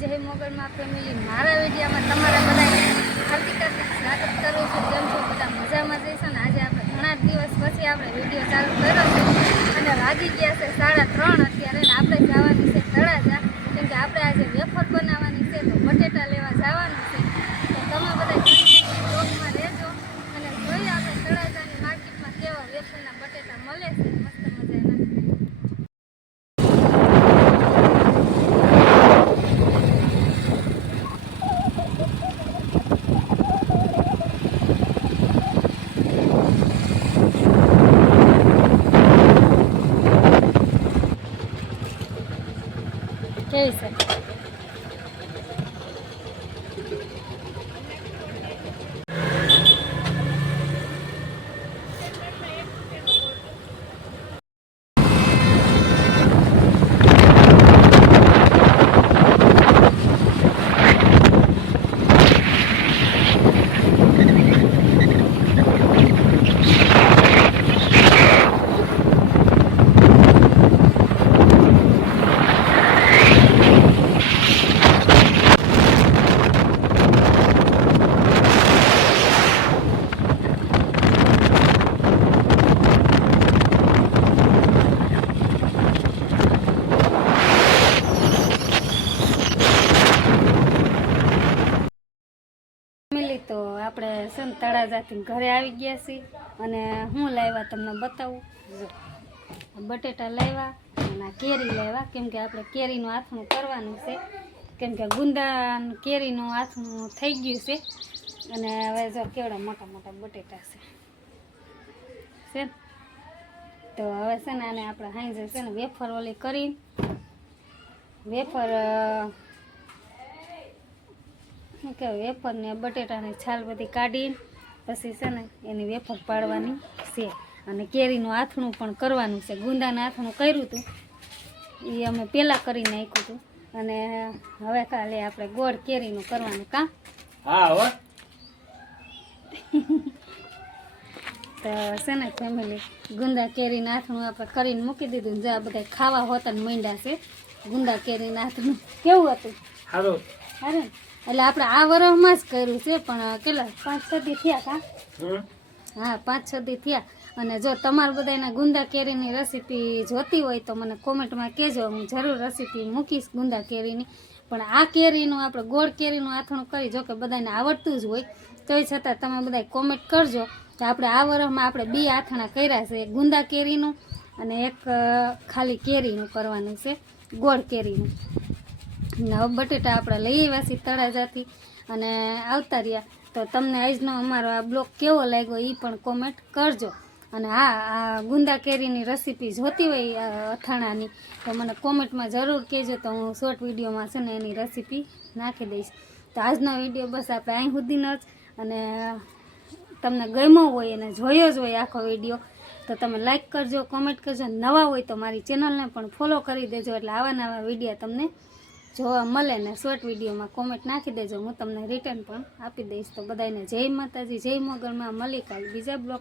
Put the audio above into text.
જય મોગલમાં ફેમિલી મારા વિડીયોમાં તમારા બધા હાર્દિક સ્વાગત કરું છું। કેમ છો બધા મજામાં જઈશો ને? આજે આપણે ઘણા દિવસ પછી આપણે વિડીયો ચાલુ કર્યો છે અને વાગી ગયા છે 3:30 અત્યારે ને આપણે જવાની છે તળાજા, કેમ કે આપણે આજે વેફર બનાવવાની છે તો બટેટા લેવા જવાનું છે। તો તમે બધા બ્લોગમાં રહેજો અને જોઈએ આપણે તળાજાની માર્કેટમાં કેવા વેફરના બટેટા મળે છે મસ્ત મજાના। કેવી છે? તો આપણે છે ને તળાજાથી ઘરે આવી ગયા છીએ અને હું લાવ્યા તમને બતાવું। જો બટેટા લાવ્યા અને કેરી લાવ્યા, કેમ કે આપણે કેરીનું આથણું કરવાનું છે, કેમ કે ગુંદા કેરીનું આથણું થઈ ગયું છે અને હવે જો કેવડા મોટા મોટા બટેટા છે તો હવે છે ને આને આપણે હાંજે છે ને વેફર ઓલી કરી વેફર કે વેફર ને બટેટાની છાલ બધી કાઢીને પછી છે ને એની વેફર પાડવાની છે અને કેરીનું આથણું પણ કરવાનું છે। ગુંદાનું આથણું કર્યું હતું એ અમે પહેલાં કરી નાખ્યું હતું અને હવે કાલે આપણે ગોળ કેરીનું કરવાનું કાં? હા હો તો છે ને ફેમિલી ગુંદા કેરીનું આથણું આપણે કરીને મૂકી દીધું ને જ્યાં બધા ખાવા હોતા ને માંડ્યા છે। ગુંદા કેરીનું આથણું કેવું હતું? સારું અરે એટલે આપણે આ વર્ષમાં જ કર્યું છે, પણ કેટલા 5-6 દી થયા કાં? હા 5-6 દી થયા। અને જો તમારે બધાના ગુંદા કેરીની રેસીપી જોતી હોય તો મને કોમેન્ટમાં કહેજો, હું જરૂર રેસીપી મૂકીશ ગુંદા કેરીની। પણ આ કેરીનું આપણે ગોળ કેરીનું આથણું કરી, જો કે બધાને આવડતું જ હોય તોય છતાં તમે બધા કોમેન્ટ કરજો તો આપણે આ વર્ષમાં આપણે 2 આથણા કર્યા છે, એક ગુંદા કેરીનું અને એક ખાલી કેરીનું કરવાનું છે, ગોળ કેરીનું। હવે બટેટા આપણે લઈ આવ્યા છીએ તળાજાથી અને આવતા રહ્યા। તો તમને આજનો અમારો આ બ્લોગ કેવો લાગ્યો એ પણ કોમેન્ટ કરજો। અને હા, આ ગુંદા કેરીની રેસીપી જોતી હોય અથાણાની તો મને કોમેન્ટમાં જરૂર કહેજો, તો હું શોર્ટ વિડીયોમાં છે ને એની રેસીપી નાખી દઈશ। તો આજનો વિડીયો બસ આપણે અહીં સુધીનો જ, અને તમને ગમ્યો હોય અને જોયો જ હોય આખો વિડીયો તો તમે લાઈક કરજો, કોમેન્ટ કરજો, નવા હોય તો મારી ચેનલને પણ ફોલો કરી દેજો, એટલે આવા નવા વિડીયો તમને જોવા મળે ને શોર્ટ વિડીયોમાં કોમેન્ટ નાખી દેજો, હું તમને રિટર્ન પણ આપી દઈશ। તો બધાને જય માતાજી, જય મોગલમાં, મળી કાલે બીજા બ્લોગ